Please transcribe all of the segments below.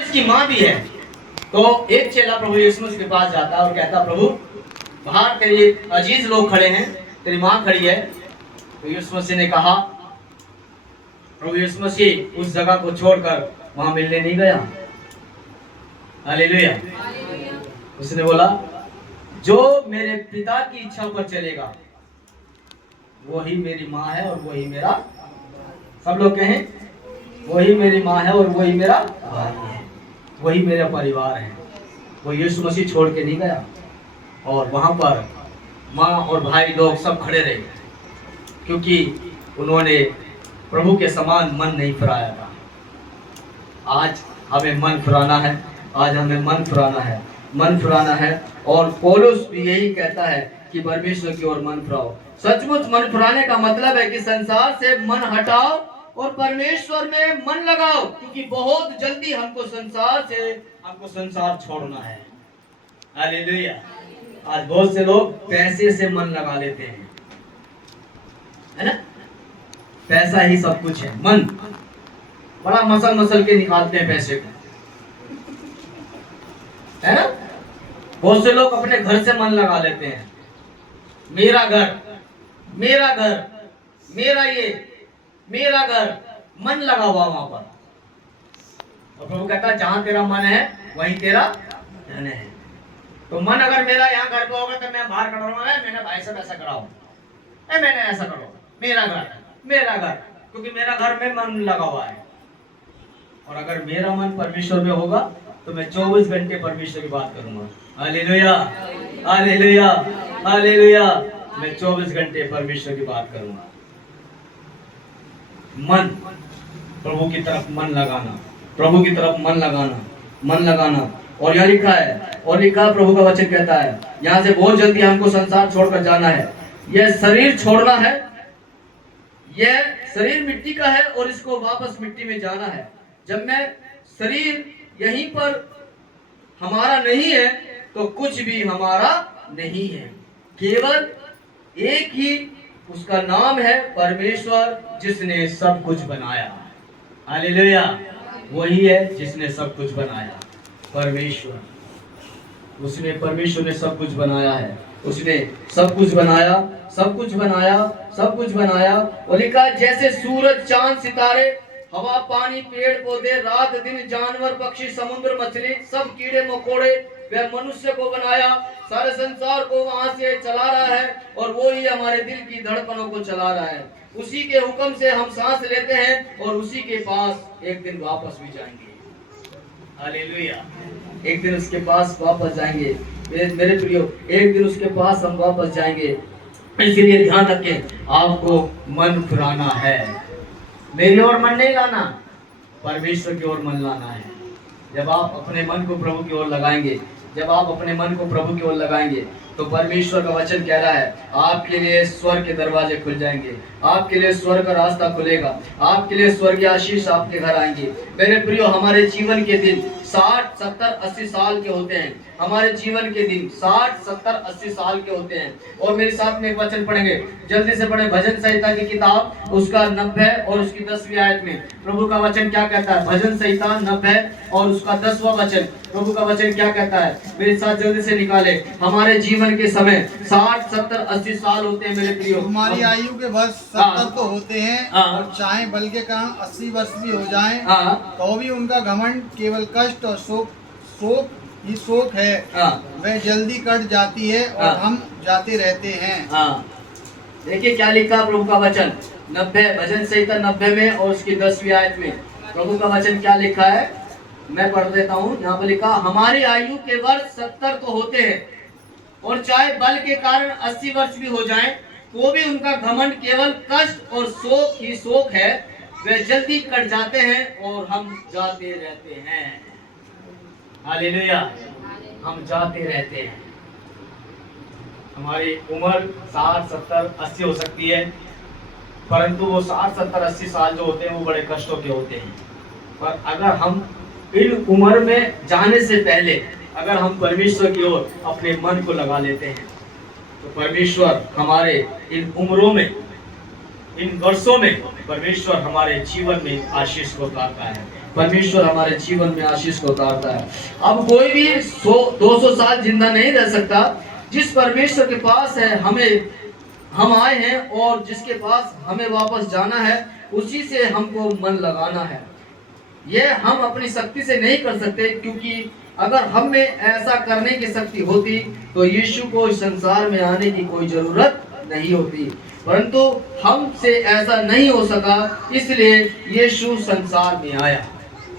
इसकी माँ भी है। तो एक चेला प्रभु यीशु मसीह के पास जाता है और कहता, प्रभु बाहर तेरे अजीज लोग खड़े हैं, तेरी माँ खड़ी है। तो यीशु मसीह ने कहा, प्रभु यीशु मसीह उस जगह को छोड़कर वहां मिलने नहीं गया। हालेलुया। उसने बोला, जो मेरे पिता की इच्छा पर चलेगा वही मेरी माँ है और वही मेरा, सब लोग कहें, वही मेरी माँ है और वही मेरा भाई है, वही मेरा परिवार है। वो यीशु मसीह छोड़ के नहीं गया और वहां पर माँ और भाई लोग सब खड़े रहे, क्योंकि उन्होंने प्रभु के समान मन नहीं फिराया था। आज हमें मन फिराना है, आज हमें मन फिराना है, मन फिराना है। और पौलुस भी यही कहता है कि परमेश्वर की ओर मन फिराओ। सचमुच मन फिराने का मतलब है कि संसार से मन हटाओ और परमेश्वर में मन लगाओ, क्योंकि बहुत जल्दी हमको संसार छोड़ना है। हालेलुया। आज बहुत से लोग पैसे से मन लगा लेते हैं, है ना? पैसा ही सब कुछ है। मन बड़ा मसल के निकालते हैं पैसे को, है ना? बहुत से लोग अपने घर से मन लगा लेते हैं, मेरा घर, मेरा घर, मेरा ये, मेरा घर, मन लगा हुआ वहां पर। और प्रभु कहता है, जहां तेरा मन है वहीं तेरा धन है। तो मन अगर मेरा यहाँ घर पे होगा तो मैं बाहर करूंगा, मैंने भाई से पैसा कराओ, मैंने ऐसा करो, मेरा घर, मेरा घर, क्योंकि मेरा घर में मन लगा हुआ है। और अगर मेरा मन परमेश्वर में होगा तो मैं 24 घंटे परमेश्वर की बात करूंगा। Hallelujah, hallelujah, hallelujah. मैं 24 घंटे परमेश्वर की बात करूंगा। मन, प्रभु की तरफ मन लगाना, प्रभु की तरफ मन लगाना, मन लगाना। और यहाँ लिखा है, और लिखा प्रभु का वचन कहता है, यहाँ से बहुत जल्दी हमको संसार छोड़कर जाना है। यह शरीर छोड़ना है, यह शरीर मिट्टी का है और इसको वापस मिट्टी में जाना है। जब मैं शरीर यहीं पर हमारा नहीं है तो कुछ भी हमारा नहीं है। केवल एक ही उसका नाम है परमेश्वर, जिसने सब कुछ बनाया। हालेलुया। वही है जिसने सब कुछ बनाया, परमेश्वर। उसने, परमेश्वर ने सब कुछ बनाया है, उसने सब कुछ बनाया, सब कुछ बनाया, सब कुछ बनाया। और लिखा, जैसे सूरज, चांद, सितारे, हवा, पानी, पेड़ पौधे, रात दिन, जानवर, पक्षी, समुद्र, मछली, सब कीड़े मकोड़े, वह मनुष्य को बनाया, सारे संसार को वहां से चला रहा है। और वो ही हमारे दिल की धड़कनों को चला रहा है। उसी के हुक्म से हम सांस लेते हैं और उसी के पास एक दिन वापस भी जाएंगे। हालेलुया। एक दिन उसके पास वापस जाएंगे मेरे प्रियो, एक दिन उसके पास हम वापस जाएंगे। इसलिए ध्यान रखें, आपको मन फिराना है, मेरी ओर मन नहीं लाना, परमेश्वर की ओर मन लाना है। जब आप अपने मन को प्रभु की ओर लगाएंगे, जब आप अपने मन को प्रभु की ओर लगाएंगे, तो परमेश्वर का वचन कह रहा है, आपके लिए स्वर्ग के दरवाजे खुल जाएंगे, आपके लिए स्वर्ग का रास्ता खुलेगा, आपके लिए स्वर्गीय आशीष आपके घर आएंगे। मेरे प्रियो, हमारे जीवन के दिन 60, 70, 80 साल के होते हैं। हमारे जीवन के दिन 60, 70, 80 साल के होते हैं। और मेरे साथ में एक वचन पढ़ेंगे, जल्दी से पढ़े, भजन संहिता की किताब, उसका 90 और उसकी 10वीं आयत में प्रभु का वचन क्या कहता है। भजन संहिता 90 और उसका 10वां वचन, प्रभु का वचन क्या कहता है, मेरे साथ जल्दी से निकाले। हमारे जीवन के समय 60, 70, 80 साल होते हैं मेरे प्रियो। हमारी आयु के वर्ष 70 तो होते हैं, और चाहे बल के कारण 80 वर्ष भी हो जाएं, तो भी उनका घमंड केवल कष्ट और शोक ही शोक है। वह जल्दी कट जाती है और हम जाते रहते हैं। देखिए क्या लिखा प्रभु का वचन 90, भजन संहिता 90 में और उसकी 10वीं आयत में प्रभु का वचन क्या लिखा है, मैं पढ़ देता हूँ। यहाँ पर लिखा, हमारी आयु के वर्ष 70 तो होते हैं, और चाहे बल के कारण 80 वर्ष भी हो जाएं, तो भी उनका घमंड केवल कष्ट और शोक ही शोक है। वे जल्दी कट जाते हैं और हम जाते रहते हैं। हालेलुया। हम जाते रहते हैं। हमारी उम्र 60, 70, 80 हो सकती है, परंतु वो 60, 70, 80 साल जो होते हैं वो बड़े कष्टों के होते हैं। पर अगर हम इन उम्र में जाने से पहले अगर हम परमेश्वर की ओर अपने मन को लगा लेते हैं, तो परमेश्वर हमारे इन उम्रों में, इन वर्षों में परमेश्वर हमारे जीवन में आशीष को उतारता है। परमेश्वर हमारे जीवन में आशीष को उतारता है। अब कोई भी 100-200 साल जिंदा नहीं रह सकता। जिस परमेश्वर के पास है हम आए हैं और जिसके पास हमें वापस जाना है, उसी से हमको मन लगाना है। यह हम अपनी शक्ति से नहीं कर सकते, क्योंकि अगर हम में ऐसा करने की शक्ति होती तो यीशु को इस संसार में आने की कोई जरूरत नहीं होती, परंतु हमसे ऐसा नहीं हो सका, इसलिए यीशु संसार में आया।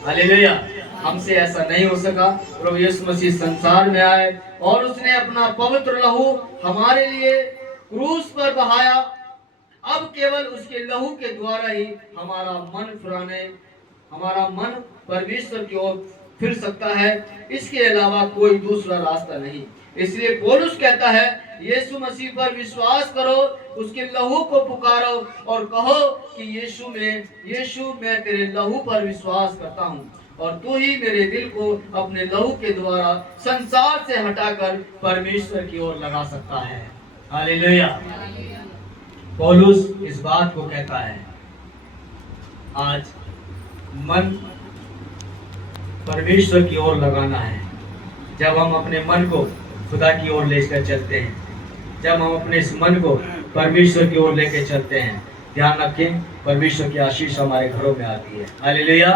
हालेलुया। हमसे ऐसा नहीं हो सका, प्रभु यीशु मसीह संसार में आए और उसने अपना पवित्र लहू हमारे लिए क्रूस पर बहाया। अब केवल उसके लहू के द्वारा ही हमारा मन परमेश्वर की ओर फिर सकता है। इसके अलावा कोई दूसरा रास्ता नहीं। इसलिए पौलुस कहता है, यीशु मसीह पर विश्वास करो, उसके लहू को पुकारो और कहो कि यीशु मैं तेरे लहू पर विश्वास करता हूँ और तू ही मेरे दिल को अपने लहू के द्वारा संसार से हटाकर परमेश्वर की ओर लगा सकता है। हालेलुया। पौलुस इस बात को कहता है। आज मन परमेश्वर की ओर लगाना है। जब हम अपने मन को खुदा की ओर लेकर चलते हैं, जब हम अपने इस मन को परमेश्वर की ओर लेकर चलते हैं, ध्यान रखें, परमेश्वर की आशीष हमारे घरों में आती है। हालेलुया।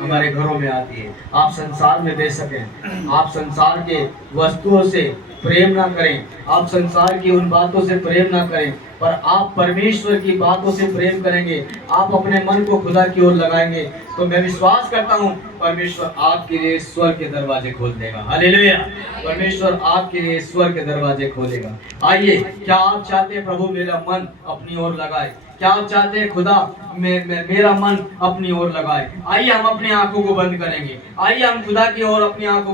हमारे घरों में आती है। आप संसार में दे सकें, आप संसार के वस्तुओं से प्रेम ना करें, आप संसार की उन बातों से प्रेम ना करें, पर आप परमेश्वर की बातों से प्रेम करेंगे, आप अपने मन को खुदा की ओर लगाएंगे, तो मैं विश्वास करता हूँ परमेश्वर आपके लिए स्वर्ग के दरवाजे खोल देगा। हालेलुया। परमेश्वर आपके लिए स्वर्ग के दरवाजे खोलेगा। आइए, क्या आप चाहते हैं प्रभु मेरा मन अपनी ओर लगाए? क्या आप चाहते हैं खुदा मेरा मन अपनी ओर लगाए? आइए हम अपनी आंखों को बंद करेंगे। आइए हम खुदा की ओर अपनी आंखों